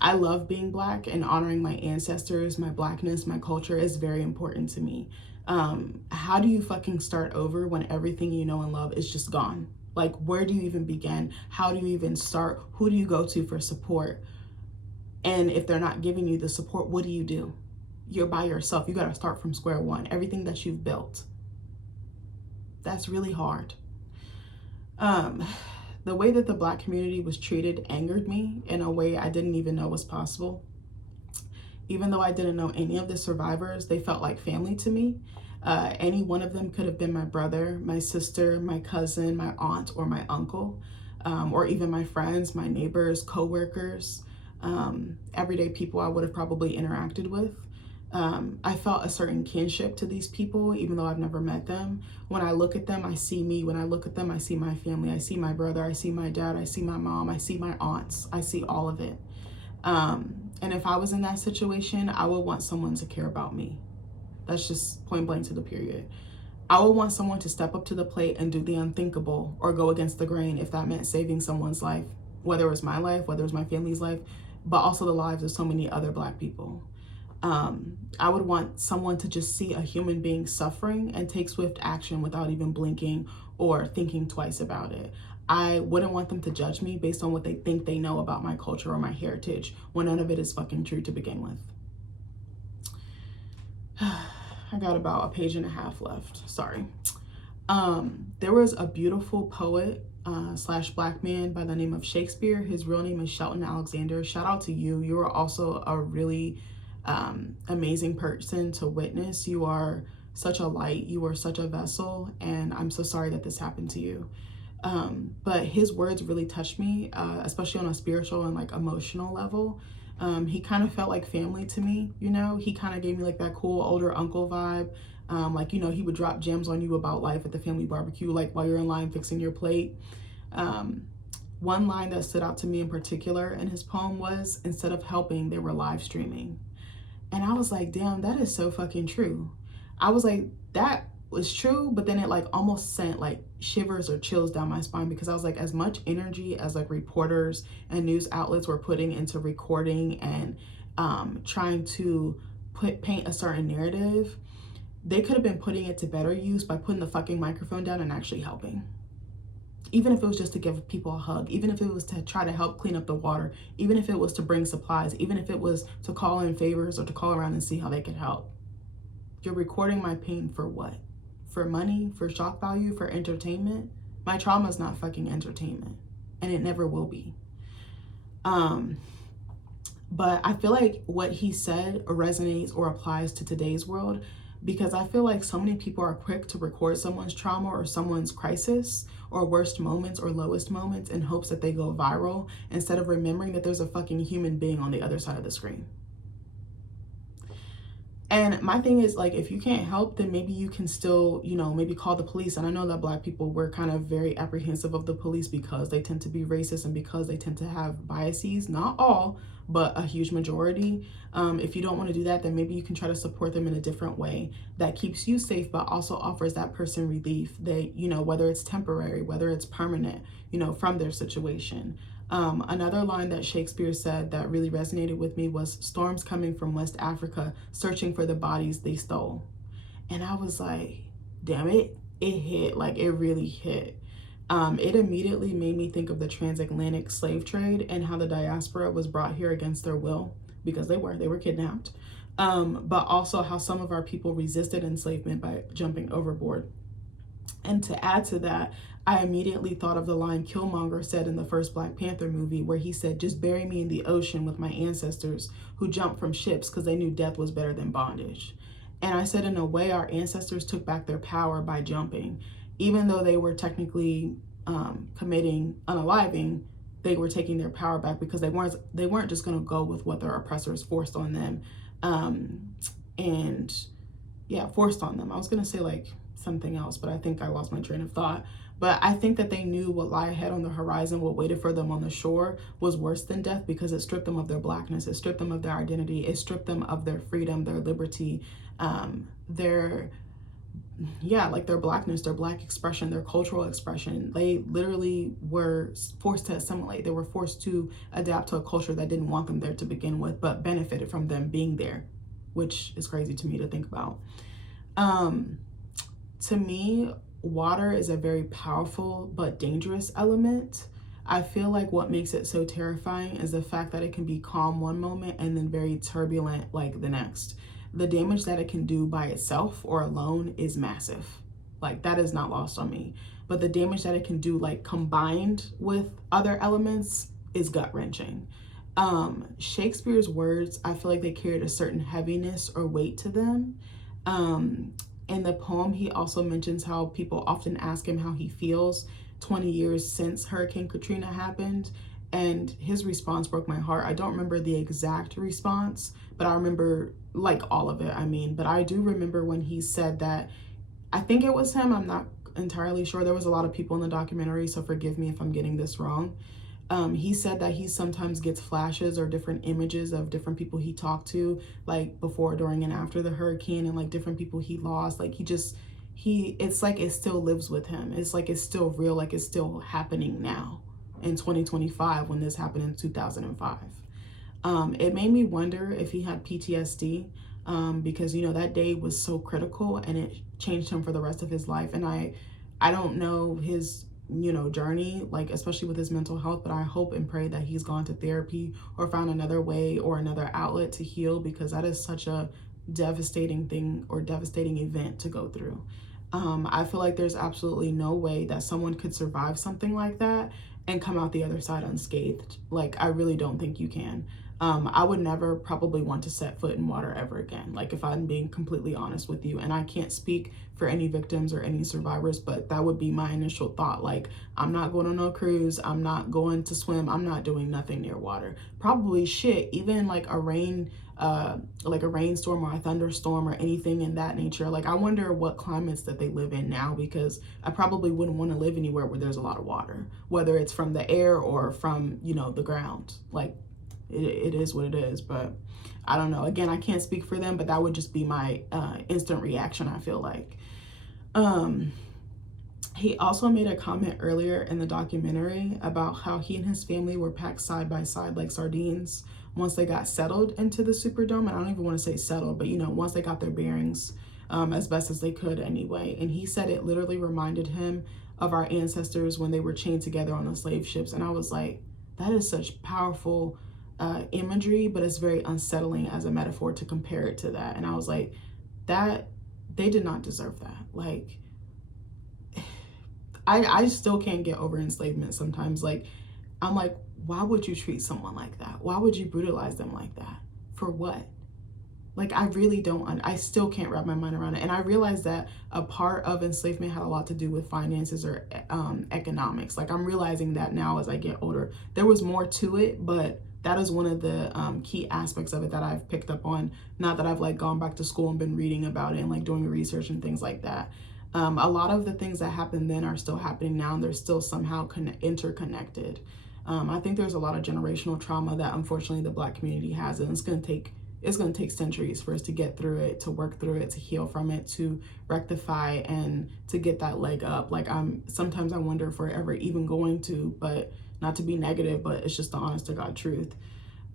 I love being Black, and honoring my ancestors, my Blackness, my culture is very important to me. How do you fucking start over when everything you know and love is just gone? Like, where do you even begin? How do you even start? Who do you go to for support? And if they're not giving you the support, what do you do? You're by yourself. You got to start from square one. Everything that you've built. That's really hard. The way that the Black community was treated angered me in a way I didn't even know was possible. Even though I didn't know any of the survivors, they felt like family to me. Any one of them could have been my brother, my sister, my cousin, my aunt, or my uncle, or even my friends, my neighbors, co-workers, everyday people I would have probably interacted with. I felt a certain kinship to these people, even though I've never met them. When I look at them, I see me. When I look at them, I see my family. I see my brother. I see my dad. I see my mom. I see my aunts. I see all of it. And if I was in that situation, I would want someone to care about me. That's just point blank to the period. I would want someone to step up to the plate and do the unthinkable or go against the grain if that meant saving someone's life, whether it was my life, whether it was my family's life, but also the lives of so many other Black people. I would want someone to just see a human being suffering and take swift action without even blinking or thinking twice about it. I wouldn't want them to judge me based on what they think they know about my culture or my heritage when none of it is fucking true to begin with. I got about a page and a half left. Sorry. There was a beautiful poet slash Black man by the name of Shakespeare. His real name is Shelton Alexander. Shout out to you. You are also a really amazing person to witness. You are such a light. You are such a vessel. And I'm so sorry that this happened to you. But his words really touched me, especially on a spiritual and like emotional level. He kind of felt like family to me, you know. He kind of gave me like that cool older uncle vibe. Like, you know, he would drop gems on you about life at the family barbecue, like while you're in line fixing your plate. One line that stood out to me in particular in his poem was, instead of helping, they were live streaming. And I was like, damn, that is so fucking true. I was like, that was true, but then it like almost sent like shivers or chills down my spine, because I was like, as much energy as like reporters and news outlets were putting into recording and trying to paint a certain narrative, they could have been putting it to better use by putting the fucking microphone down and actually helping. Even if it was just to give people a hug, even if it was to try to help clean up the water, even if it was to bring supplies, even if it was to call in favors or to call around and see how they could help. You're recording my pain for what? For money, for shock value, for entertainment? My trauma is not fucking entertainment, and it never will be. But I feel like what he said resonates or applies to today's world, because I feel like so many people are quick to record someone's trauma or someone's crisis or worst moments or lowest moments in hopes that they go viral, instead of remembering that there's a fucking human being on the other side of the screen. And my thing is, like, if you can't help, then maybe you can still, you know, maybe call the police. And I know that Black people were kind of very apprehensive of the police because they tend to be racist and because they tend to have biases. Not all, but a huge majority. If you don't want to do that, then maybe you can try to support them in a different way that keeps you safe, but also offers that person relief, that, you know, whether it's temporary, whether it's permanent, you know, from their situation. Another line that Shakespeare said that really resonated with me was, storms coming from West Africa, searching for the bodies they stole. And I was like, damn it, it hit, like it really hit. It immediately made me think of the transatlantic slave trade and how the diaspora was brought here against their will, because they were kidnapped. But also how some of our people resisted enslavement by jumping overboard. And to add to that, I immediately thought of the line Killmonger said in the first Black Panther movie, where he said, "Just bury me in the ocean with my ancestors who jumped from ships because they knew death was better than bondage." And I said, in a way, our ancestors took back their power by jumping. Even though they were technically committing unaliving, they were taking their power back because they weren't just going to go with what their oppressors forced on them. And yeah, forced on them. I was going to say like something else, but I think I lost my train of thought. But I think that they knew what lay ahead on the horizon, what waited for them on the shore was worse than death, because it stripped them of their Blackness, it stripped them of their identity, it stripped them of their freedom, their liberty, their Blackness, their Black expression, their cultural expression. They literally were forced to assimilate. They were forced to adapt to a culture that didn't want them there to begin with, but benefited from them being there, which is crazy to me to think about. To me, water is a very powerful but dangerous element. I feel like what makes it so terrifying is the fact that it can be calm one moment and then very turbulent like the next. The damage that it can do by itself or alone is massive. Like, that is not lost on me. But the damage that it can do like combined with other elements is gut-wrenching. Shakespeare's words, I feel like they carried a certain heaviness or weight to them. In the poem, he also mentions how people often ask him how he feels 20 years since Hurricane Katrina happened. And his response broke my heart. I don't remember the exact response, but I remember like all of it. But I do remember when he said that, I think it was him, I'm not entirely sure. There was a lot of people in the documentary, so forgive me if I'm getting this wrong. He said that he sometimes gets flashes or different images of different people he talked to, like before, during, and after the hurricane, and like different people he lost. Like it's like it still lives with him. It's like it's still real, like it's still happening now in 2025 when this happened in 2005. It made me wonder if he had PTSD, because that day was so critical and it changed him for the rest of his life. And I don't know his journey, like especially with his mental health, but I hope and pray that he's gone to therapy or found another way or another outlet to heal, because that is such a devastating thing or devastating event to go through. I feel like there's absolutely no way that someone could survive something like that and come out the other side unscathed. Like, I really don't think you can. I would never probably want to set foot in water ever again, like if I'm being completely honest with you. And I can't speak for any victims or any survivors, but that would be my initial thought. Like, I'm not going on no cruise, I'm not going to swim, I'm not doing nothing near water. Probably even like a rainstorm or a thunderstorm or anything in that nature. Like, I wonder what climates that they live in now, because I probably wouldn't want to live anywhere where there's a lot of water, whether it's from the air or from the ground. Like, it is what it is. But I don't know, again, I can't speak for them, but that would just be my instant reaction, I feel like. He also made a comment earlier in the documentary about how he and his family were packed side by side like sardines once they got settled into the Superdome. And I don't even want to say settled, but once they got their bearings, as best as they could anyway. And he said it literally reminded him of our ancestors when they were chained together on the slave ships. And I was like, that is such powerful imagery, but it's very unsettling as a metaphor to compare it to that. And I was like, that they did not deserve that. Like, I still can't get over enslavement sometimes. Like, I'm like, why would you treat someone like that? Why would you brutalize them like that? For what? Like, I really don't, I still can't wrap my mind around it. And I realized that a part of enslavement had a lot to do with finances or economics. Like, I'm realizing that now as I get older. There was more to it, but that is one of the key aspects of it that I've picked up on. Not that I've like gone back to school and been reading about it and like doing research and things like that. A lot of the things that happened then are still happening now, and they're still somehow interconnected. I think there's a lot of generational trauma that unfortunately the Black community has, and it's going to take centuries for us to get through it, to work through it, to heal from it, to rectify, and to get that leg up. Like, sometimes I wonder if we're ever even going to, but not to be negative, but it's just the honest to God truth.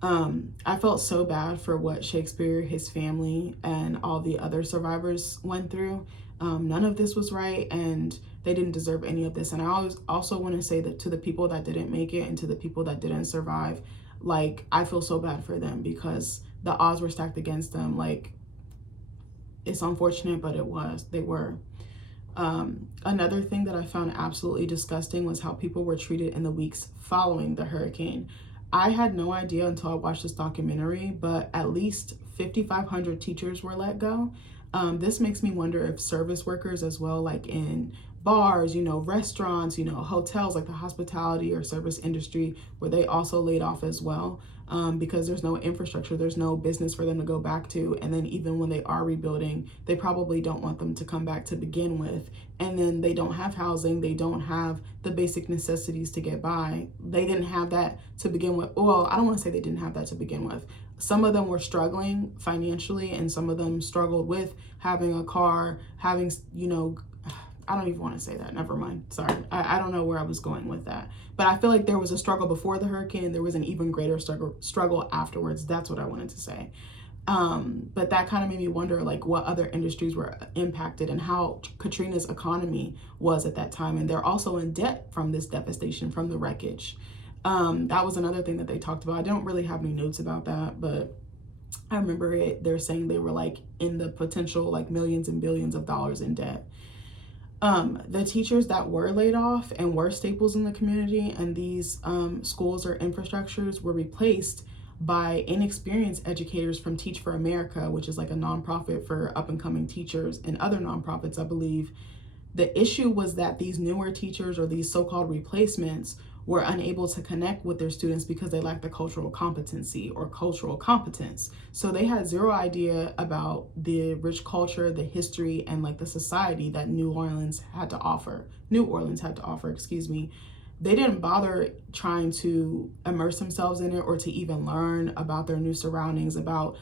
I felt so bad for what Shakespeare, his family, and all the other survivors went through. None of this was right, and they didn't deserve any of this. And I always also want to say that to the people that didn't make it and to the people that didn't survive, like, I feel so bad for them because the odds were stacked against them. Like, it's unfortunate, but they were. Another thing that I found absolutely disgusting was how people were treated in the weeks following the hurricane. I had no idea until I watched this documentary, but at least 5,500 teachers were let go. This makes me wonder if service workers as well, like in bars, restaurants, hotels, like the hospitality or service industry, were they also laid off as well? Because there's no infrastructure, there's no business for them to go back to. And then even when they are rebuilding, they probably don't want them to come back to begin with. And then they don't have housing, they don't have the basic necessities to get by. They didn't have that to begin with. Well, I don't want to say they didn't have that to begin with. Some of them were struggling financially, and some of them struggled with having a car, having, I don't even want to say that. Never mind. Sorry. I don't know where I was going with that. But I feel like there was a struggle before the hurricane, and there was an even greater struggle afterwards. That's what I wanted to say. But that kind of made me wonder, like, what other industries were impacted and how Katrina's economy was at that time. And they're also in debt from this devastation, from the wreckage. That was another thing that they talked about. I don't really have any notes about that, but I remember they're saying they were like in the potential like millions and billions of dollars in debt. The teachers that were laid off and were staples in the community and these schools or infrastructures were replaced by inexperienced educators from Teach for America, which is like a nonprofit for up and coming teachers, and other nonprofits, I believe. The issue was that these newer teachers or these so-called replacements were unable to connect with their students because they lacked the cultural competency or cultural competence. So they had zero idea about the rich culture, the history, and like the society that New Orleans had to offer, excuse me. They didn't bother trying to immerse themselves in it or to even learn about their new surroundings, about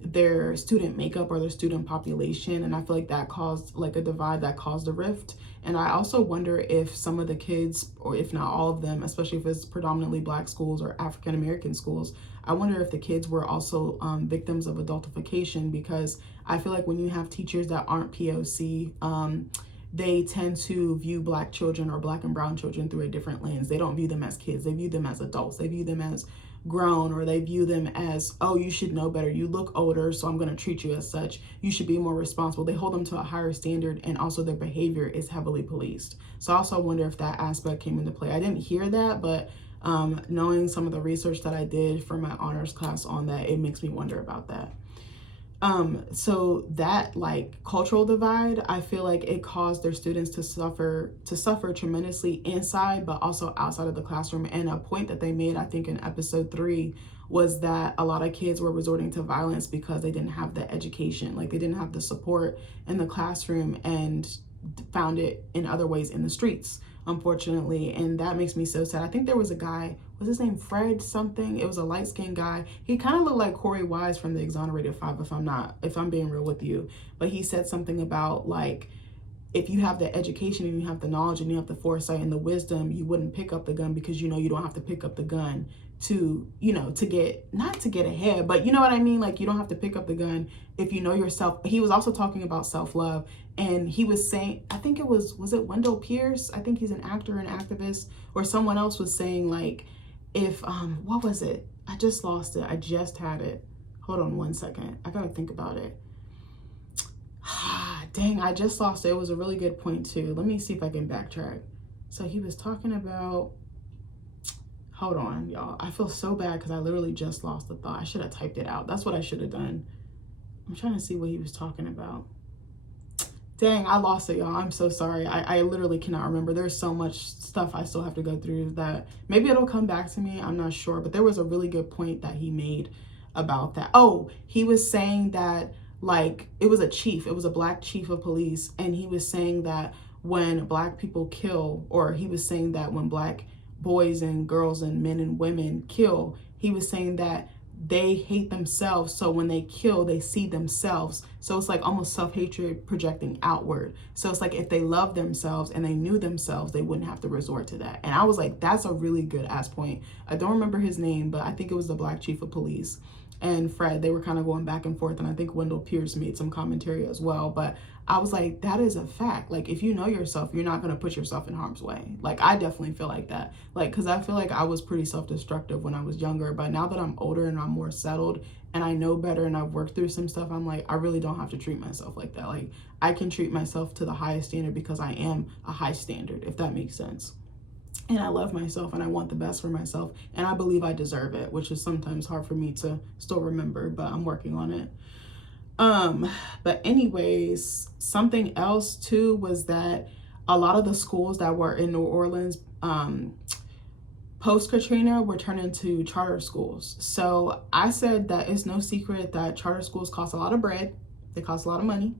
their student makeup or their student population. And I feel like that caused like a divide, that caused a rift. And I also wonder if some of the kids, or if not all of them, especially if it's predominantly Black schools or African American schools, I wonder if the kids were also victims of adultification, because I feel like when you have teachers that aren't POC, they tend to view Black children or Black and brown children through a different lens. They don't view them as kids. They view them as adults. They view them as grown, or they view them as, oh, you should know better. You look older, so I'm going to treat you as such. You should be more responsible. They hold them to a higher standard, and also their behavior is heavily policed. So I also wonder if that aspect came into play. I didn't hear that, but knowing some of the research that I did for my honors class on that, it makes me wonder about that. So that like cultural divide, I feel like it caused their students to suffer tremendously inside, but also outside of the classroom. And a point that they made, I think in episode 3, was that a lot of kids were resorting to violence because they didn't have the education, like they didn't have the support in the classroom, and found it in other ways in the streets, unfortunately. And that makes me so sad. I think there was a guy, was his name Fred something? It was a light-skinned guy. He kind of looked like Corey Wise from the Exonerated Five, if I'm being real with you. But he said something about like, if you have the education and you have the knowledge and you have the foresight and the wisdom, you wouldn't pick up the gun, because you don't have to pick up the gun to, to get, not to get ahead, but you know what I mean? Like, you don't have to pick up the gun if you know yourself. He was also talking about self-love, and he was saying, I think it was it Wendell Pierce? I think he's an actor and activist, or someone else was saying like, if, what was it? I just lost it. I just had it. Hold on one second. I gotta think about it. Dang, I just lost it. It was a really good point too. Let me see if I can backtrack. So he was talking about, hold on, y'all. I feel so bad because I literally just lost the thought. I should have typed it out. That's what I should have done. I'm trying to see what he was talking about. Dang, I lost it, y'all. I'm so sorry. I literally cannot remember. There's so much stuff I still have to go through that maybe it'll come back to me. I'm not sure. But there was a really good point that he made about that. Oh, he was saying that, like, it was a Black chief of police, and he was saying that when Black people kill, or he was saying that when Black boys and girls and men and women kill, he was saying that they hate themselves, so when they kill, they see themselves. So it's like almost self-hatred projecting outward. So it's like if they love themselves and they knew themselves, they wouldn't have to resort to that. And I was like, that's a really good ass point. I don't remember his name, but I think it was the Black chief of police. and Fred, they were kind of going back and forth, and I think Wendell Pierce made some commentary as well. But I was like, that is a fact. Like, if you know yourself, you're not going to put yourself in harm's way. Like, I definitely feel like that. Like, because I feel like I was pretty self-destructive when I was younger, but now that I'm older and I'm more settled and I know better and I've worked through some stuff, I'm like, I really don't have to treat myself like that. Like, I can treat myself to the highest standard because I am a high standard, if that makes sense. And I love myself and I want the best for myself, and I believe I deserve it, which is sometimes hard for me to still remember, but I'm working on it. But anyways, something else too was that a lot of the schools that were in New Orleans post Katrina were turned into charter schools. So I said that it's no secret that charter schools cost a lot of bread, they cost a lot of money.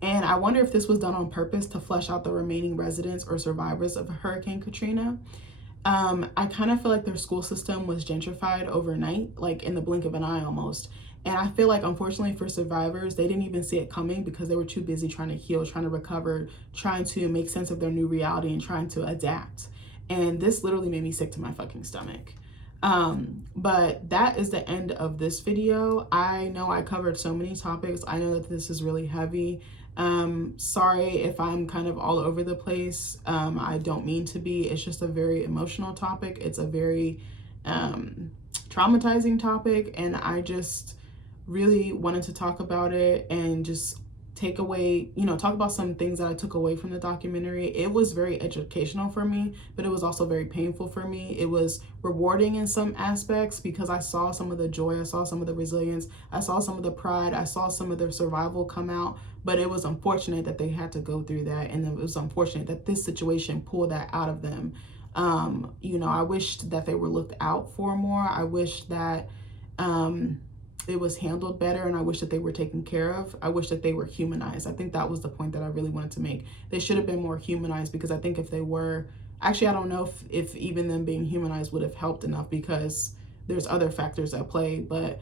And I wonder if this was done on purpose to flush out the remaining residents or survivors of Hurricane Katrina. I kind of feel like their school system was gentrified overnight, like in the blink of an eye almost. And I feel like, unfortunately for survivors, they didn't even see it coming because they were too busy trying to heal, trying to recover, trying to make sense of their new reality and trying to adapt. And this literally made me sick to my fucking stomach. But that is the end of this video. I know I covered so many topics. I know that this is really heavy. Sorry if I'm kind of all over the place. I don't mean to be. It's just a very emotional topic. It's a very traumatizing topic, and I just really wanted to talk about it and just take away, talk about some things that I took away from the documentary. It was very educational for me, but it was also very painful for me. It was rewarding in some aspects because I saw some of the joy, I saw some of the resilience, I saw some of the pride, I saw some of their survival come out, but it was unfortunate that they had to go through that, and it was unfortunate that this situation pulled that out of them. I wished that they were looked out for more. I wish that it was handled better, and I wish that they were taken care of. I wish that they were humanized. I think that was the point that I really wanted to make. They should have been more humanized, because I think if they were, actually, I don't know if even them being humanized would have helped enough, because there's other factors at play. But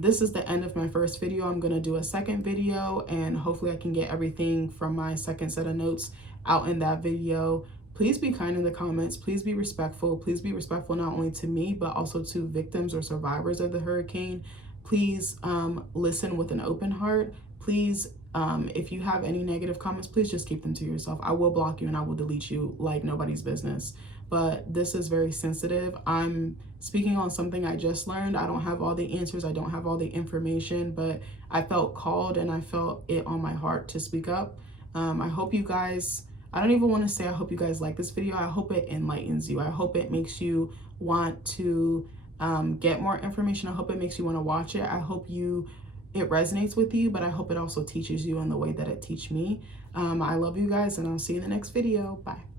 this is the end of my first video. I'm gonna do a second video, and hopefully I can get everything from my second set of notes out in that video. Please be kind in the comments. Please be respectful. Please be respectful not only to me, but also to victims or survivors of the hurricane. Please listen with an open heart. Please, if you have any negative comments, please just keep them to yourself. I will block you and I will delete you like nobody's business. But this is very sensitive. I'm speaking on something I just learned. I don't have all the answers. I don't have all the information, but I felt called and I felt it on my heart to speak up. I hope you guys, I don't even want to say I hope you guys like this video. I hope it enlightens you. I hope it makes you want to get more information. I hope it makes you want to watch it. I hope it resonates with you, but I hope it also teaches you in the way that it teach me. I love you guys, and I'll see you in the next video. Bye.